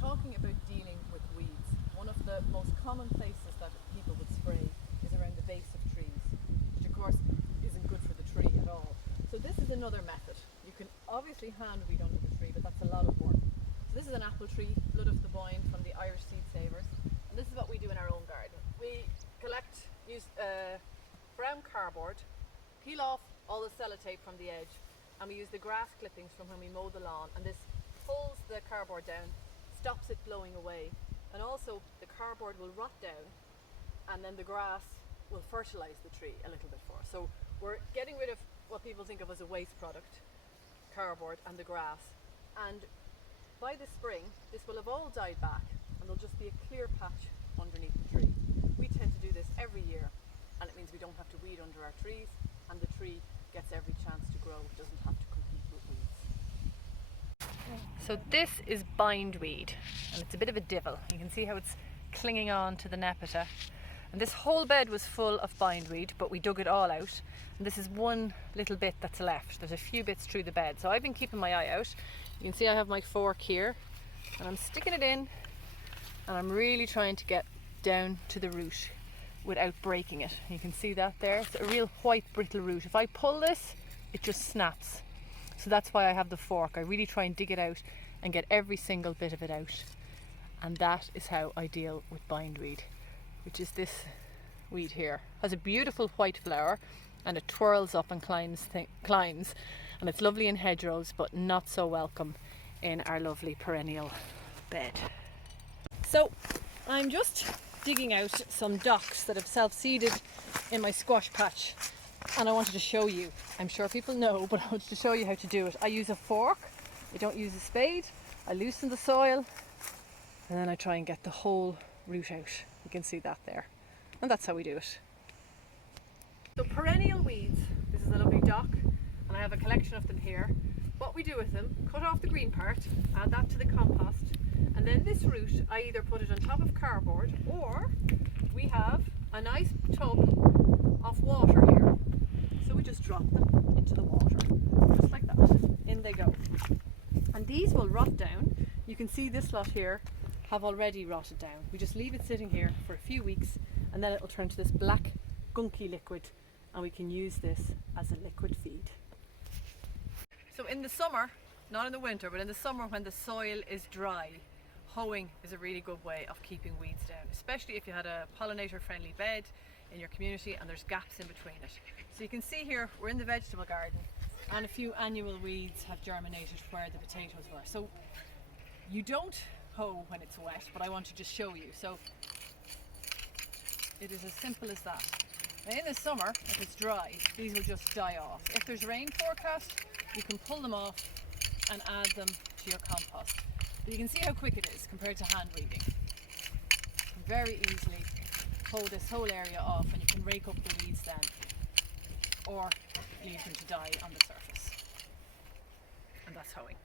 talking about dealing with weeds, one of the most common places that people would spray is around the base of trees, which of course isn't good for the tree at all. So this is another method. You can obviously hand weed under the tree, but that's a lot of work. So this is an apple tree, blood of the vine from the Irish Seed Savers, and this is what we do in our own garden. We use brown cardboard, peel off all the sellotape from the edge, and we use the grass clippings from when we mow the lawn, and this pulls the cardboard down, stops it blowing away, and also the cardboard will rot down and then the grass will fertilise the tree a little bit for us. So we're getting rid of what people think of as a waste product, cardboard and the grass, and by the spring this will have all died back and there'll just be a clear patch underneath the tree. We tend to do this every year, and it means we don't have to weed under our trees, and the tree gets every chance to grow. It doesn't have to compete with weeds. So this is bindweed, and it's a bit of a divil. You can see how it's clinging on to the nepeta. And this whole bed was full of bindweed, but we dug it all out. And this is one little bit that's left. There's a few bits through the bed. So I've been keeping my eye out. You can see I have my fork here, and I'm sticking it in, and I'm really trying to get down to the root without breaking it. You can see that there. It's a real white brittle root. If I pull this, it just snaps. So that's why I have the fork. I really try and dig it out and get every single bit of it out. And that is how I deal with bindweed, which is this weed here. It has a beautiful white flower and it twirls up and climbs, and it's lovely in hedgerows, but not so welcome in our lovely perennial bed. So I'm just digging out some docks that have self-seeded in my squash patch, and I wanted to show you. I'm sure people know, but I wanted to show you how to do it. I use a fork, I don't use a spade. I loosen the soil and then I try and get the whole root out. You can see that there, and that's how we do it. So perennial weeds, this is a lovely dock, and I have a collection of them here. What we do with them, cut off the green part, add that to the compost, and then this root, I either put it on top of cardboard, or we have a nice tub of water here. So we just drop them into the water, just like that. In they go. And these will rot down. You can see this lot here have already rotted down. We just leave it sitting here for a few weeks, and then it will turn to this black gunky liquid, and we can use this as a liquid feed. So in the summer, not in the winter, but in the summer when the soil is dry, hoeing is a really good way of keeping weeds down, especially if you had a pollinator friendly bed in your community and there's gaps in between it. So you can see here we're in the vegetable garden, and a few annual weeds have germinated where the potatoes were. So you don't hoe when it's wet, but I want to just show you. So it is as simple as that. Now in the summer, if it's dry, these will just die off. If there's rain forecast, you can pull them off and add them to your compost. But you can see how quick it is compared to hand weeding. You can very easily pull this whole area off, and you can rake up the weeds then, or leave them to die on the surface. And that's hoeing.